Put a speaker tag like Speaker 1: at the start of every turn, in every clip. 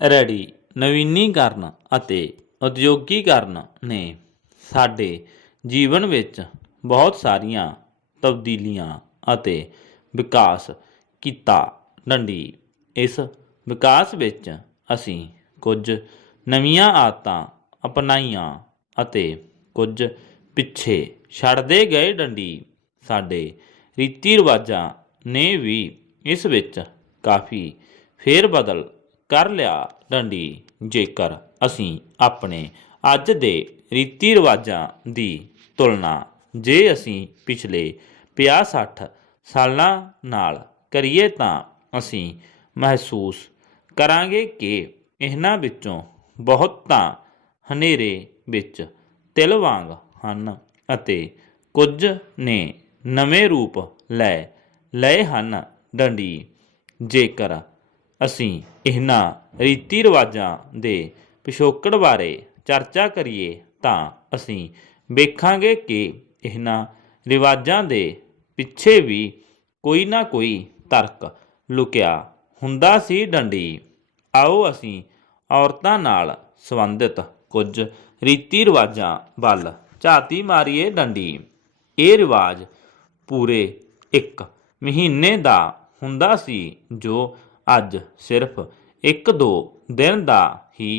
Speaker 1: Ready, ਨਵੀਨੀਕਰਨ ਅਤੇ ਉਦਯੋਗੀਕਰਨ ਨੇ ਸਾਡੇ ਜੀਵਨ ਵਿੱਚ ਬਹੁਤ ਸਾਰੀਆਂ ਤਬਦੀਲੀਆਂ ਅਤੇ ਵਿਕਾਸ ਕੀਤਾ ਡੰਡੀ। ਇਸ ਵਿਕਾਸ ਵਿੱਚ ਅਸੀਂ ਕੁਝ ਨਵੀਆਂ ਆਦਤਾਂ ਅਪਣਾਈਆਂ ਅਤੇ ਕੁਝ ਪਿੱਛੇ ਛੱਡਦੇ ਗਏ ਡੰਡੀ। ਸਾਡੇ ਰੀਤੀ ਰਿਵਾਜਾਂ ਨੇ ਵੀ ਇਸ ਵਿੱਚ ਕਾਫੀ ਫੇਰ ਬਦਲ ਕਰ ਲਿਆ ਡੰਡੀ। ਜੇਕਰ ਅਸੀਂ ਆਪਣੇ ਅੱਜ ਦੇ ਰੀਤੀ ਰਿਵਾਜਾਂ ਦੀ ਤੁਲਨਾ ਜੇ ਅਸੀਂ ਪਿਛਲੇ 50-60 ਸਾਲਾਂ ਨਾਲ ਕਰੀਏ ਤਾਂ ਅਸੀਂ ਮਹਿਸੂਸ ਕਰਾਂਗੇ ਕਿ ਇਹਨਾਂ ਵਿੱਚੋਂ ਬਹੁਤ ਤਾਂ ਹਨੇਰੇ ਵਿੱਚ ਤਿਲ ਵਾਂਗ ਹਨ ਅਤੇ ਕੁਝ ਨੇ ਨਵੇਂ ਰੂਪ ਲੈ ਲਏ ਹਨ। ਡੰਡੀ, ਜੇਕਰ ਅਸੀਂ ਇਹਨਾਂ ਰੀਤੀ ਰਿਵਾਜਾਂ ਦੇ ਪਿਛੋਕੜ ਬਾਰੇ ਚਰਚਾ ਕਰੀਏ ਤਾਂ ਅਸੀਂ ਵੇਖਾਂਗੇ ਕਿ ਇਹਨਾਂ ਰਿਵਾਜਾਂ ਦੇ ਪਿੱਛੇ ਵੀ ਕੋਈ ਨਾ ਕੋਈ ਤਰਕ ਲੁਕਿਆ ਹੁੰਦਾ ਸੀ ਡੰਡੀ। ਆਓ ਅਸੀਂ ਔਰਤਾਂ ਨਾਲ ਸੰਬੰਧਿਤ ਕੁਝ ਰੀਤੀ ਰਿਵਾਜਾਂ ਵੱਲ ਝਾਤੀ ਮਾਰੀਏ ਡੰਡੀ। ਇਹ ਰਿਵਾਜ ਪੂਰੇ ਇੱਕ ਮਹੀਨੇ ਦਾ ਹੁੰਦਾ ਸੀ ਜੋ ਅੱਜ ਸਿਰਫ ਇੱਕ ਦੋ ਦਿਨ ਦਾ ਹੀ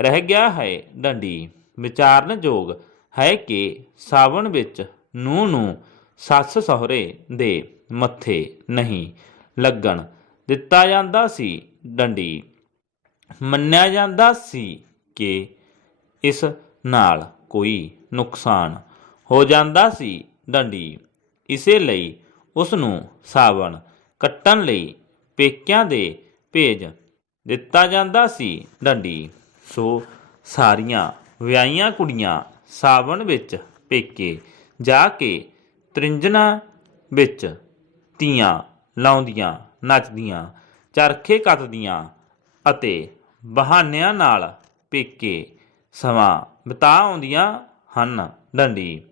Speaker 1: ਰਹਿ ਗਿਆ ਹੈ ਡੰਡੀ। ਵਿਚਾਰਨਯੋਗ ਹੈ ਕਿ ਸਾਵਣ ਵਿੱਚ ਨੂੰ ਨੂੰ ਸੱਸ ਸਹੁਰੇ ਦੇ ਮੱਥੇ ਨਹੀਂ ਲੱਗਣ ਦਿੱਤਾ ਜਾਂਦਾ ਸੀ ਡੰਡੀ। ਮੰਨਿਆ ਜਾਂਦਾ ਸੀ ਕਿ ਇਸ ਨਾਲ ਕੋਈ ਨੁਕਸਾਨ ਹੋ ਜਾਂਦਾ ਸੀ ਡੰਡੀ। ਇਸੇ ਲਈ ਉਸ ਨੂੰ ਸਾਵਣ ਕੱਟਣ ਲਈ ਪੇਕਿਆਂ ਦੇ ਭੇਜ ਦਿੱਤਾ ਜਾਂਦਾ ਸੀ ਡੰਡੀ। ਸੋ ਸਾਰੀਆਂ ਵਿਆਹੀਆਂ ਕੁੜੀਆਂ ਸਾਵਣ ਵਿੱਚ ਪੇਕੇ ਜਾ ਕੇ ਤ੍ਰਿੰਜਣਾ ਵਿੱਚ ਤੀਆਂ ਲਾਉਂਦੀਆਂ, ਨੱਚਦੀਆਂ, ਚਰਖੇ ਕੱਤਦੀਆਂ ਅਤੇ ਬਹਾਨਿਆਂ ਨਾਲ ਪੇਕੇ ਸਮਾਂ ਬਿਤਾ ਆਉਂਦੀਆਂ ਹਨ ਡੰਡੀ।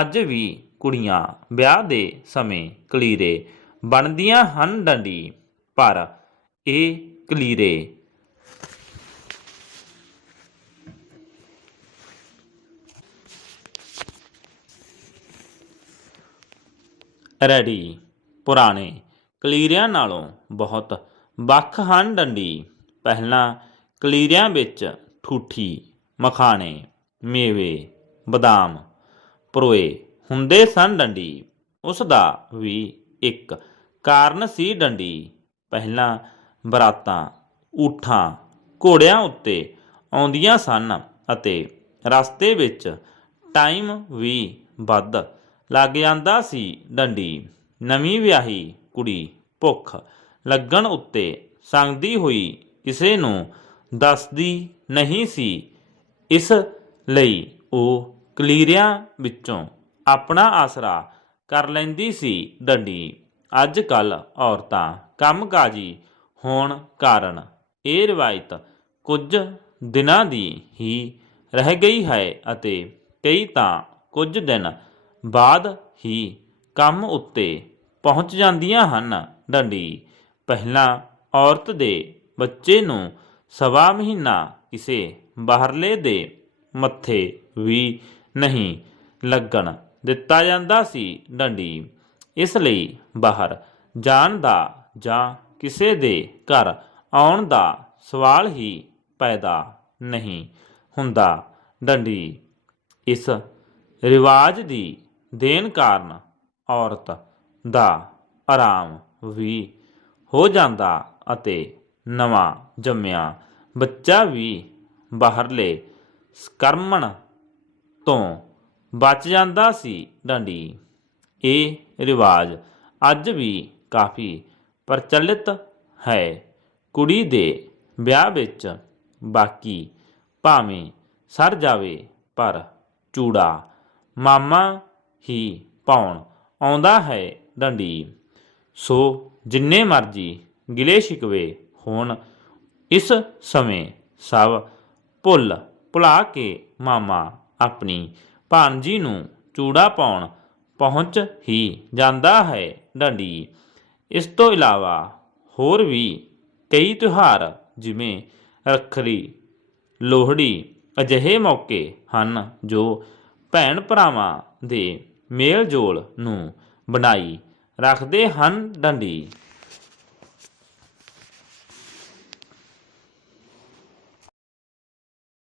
Speaker 1: ਅੱਜ ਵੀ ਕੁੜੀਆਂ ਵਿਆਹ ਦੇ ਸਮੇਂ ਕਲੀਰੇ ਬਣਦੀਆਂ ਹਨ ਡੰਡੀ। ਪਰ ਇਹ ਕਲੀਰੇ। ਰੈਡੀ। ਪੁਰਾਣੇ। ਕਲੀਰਿਆਂ ਨਾਲੋਂ ਬਹੁਤ ਵੱਖ ਹਨ ਡੰਡੀ। ਪਹਿਲਾਂ ਕਲੀਰਿਆਂ ਵਿੱਚ ਠੂਠੀ, ਮਖਾਣੇ, ਮੇਵੇ, ਬਦਾਮ, ਪਰੋਏ ਹੁੰਦੇ ਸਨ ਡੰਡੀ। ਉਸ ਦਾ ਵੀ ਇੱਕ ਕਾਰਨ ਸੀ ਡੰਡੀ। ਪਹਿਲਾਂ ਬਰਾਤਾਂ, ਊਠਾਂ, ਘੋੜਿਆਂ ਉੱਤੇ ਆਉਂਦੀਆਂ ਸਨ ਅਤੇ ਰਸਤੇ ਵਿੱਚ ਟਾਈਮ ਵੀ ਵੱਧ ਲੱਗ ਜਾਂਦਾ ਸੀ। ਡੰਡੀ, ਨਵੀਂ ਵਿਆਹੀ ਕੁੜੀ ਭੁੱਖ ਲੱਗਣ ਉੱਤੇ ਸੰਗਦੀ ਹੋਈ ਕਿਸੇ ਨੂੰ ਦੱਸਦੀ ਨਹੀਂ ਸੀ। ਇਸ ਲਈ ਉਹ ਕਲੀਰਿਆਂ ਵਿੱਚੋਂ ਆਪਣਾ ਆਸਰਾ ਕਰ ਲੈਂਦੀ ਸੀ। ਡੰਡੀ ਅੱਜ ਕੱਲ ਔਰਤਾਂ ਕੰਮਕਾਜੀ ਹੋਣ ਕਾਰਨ ਇਹ ਰਿਵਾਇਤ ਕੁਝ ਦਿਨਾਂ ਦੀ ਹੀ ਰਹਿ ਗਈ ਹੈ ਅਤੇ ਕਈ ਤਾਂ ਕੁਝ ਦਿਨ ਬਾਅਦ ਹੀ ਕੰਮ ਉੱਤੇ ਪਹੁੰਚ ਜਾਂਦੀਆਂ ਹਨ। ਡੰਡੀ ਪਹਿਲਾਂ ਔਰਤ ਦੇ ਬੱਚੇ ਨੂੰ ਸਵਾ ਮਹੀਨਾ ਕਿਸੇ ਬਾਹਰਲੇ ਦੇ ਮੱਥੇ ਵੀ ਨਹੀਂ ਲੱਗਣ ਦਿੱਤਾ ਜਾਂਦਾ ਸੀ। ਡੰਡੀ ਇਸ ਲਈ ਬਾਹਰ ਜਾਣ ਦਾ ਜਾਂ ਕਿਸੇ ਦੇ ਘਰ ਆਉਣ ਦਾ ਸਵਾਲ ਹੀ ਪੈਦਾ ਨਹੀਂ ਹੁੰਦਾ। ਡੰਡੀ, ਇਸ ਰਿਵਾਜ ਦੀ ਦੇਣ ਕਾਰਨ ਔਰਤ ਦਾ ਆਰਾਮ ਵੀ ਹੋ ਜਾਂਦਾ ਅਤੇ ਨਵਾਂ ਜੰਮਿਆ ਬੱਚਾ ਵੀ ਬਾਹਰਲੇ ਸਕਰਮਣ ਤੋਂ ਬਚ ਜਾਂਦਾ ਸੀ। ਡੰਡੀ ਇਹ ਰਿਵਾਜ ਅੱਜ ਵੀ ਕਾਫੀ ਪ੍ਰਚਲਿਤ ਹੈ। ਕੁੜੀ ਦੇ ਵਿਆਹ ਵਿੱਚ ਬਾਕੀ ਭਾਵੇਂ ਸਰ ਜਾਵੇ ਪਰ ਚੂੜਾ ਮਾਮਾ ਹੀ ਪਾਉਣ ਆਉਂਦਾ ਹੈ ਡੰਡੀ ਸੋ ਜਿੰਨੇ ਮਰਜ਼ੀ ਗਿਲੇ ਸ਼ਿਕਵੇ ਹੋਣ, ਇਸ ਸਮੇਂ ਸਭ ਭੁੱਲ ਭੁਲਾ ਕੇ ਮਾਮਾ ਆਪਣੀ ਭਾਣਜੀ ਨੂੰ ਚੂੜਾ ਪਾਉਣ ਪਹੁੰਚ ਹੀ ਜਾਂਦਾ ਹੈ ਡੰਡੀ। ਇਸ ਤੋਂ ਇਲਾਵਾ ਹੋਰ ਵੀ ਕਈ ਤਿਉਹਾਰ ਜਿਵੇਂ ਰੱਖੜੀ, ਲੋਹੜੀ ਅਜਿਹੇ ਮੌਕੇ ਹਨ ਜੋ ਭੈਣ ਭਰਾਵਾਂ ਦੇ ਮੇਲ ਜੋਲ ਨੂੰ ਬਣਾਈ ਰੱਖਦੇ ਹਨ ਡੰਡੀ।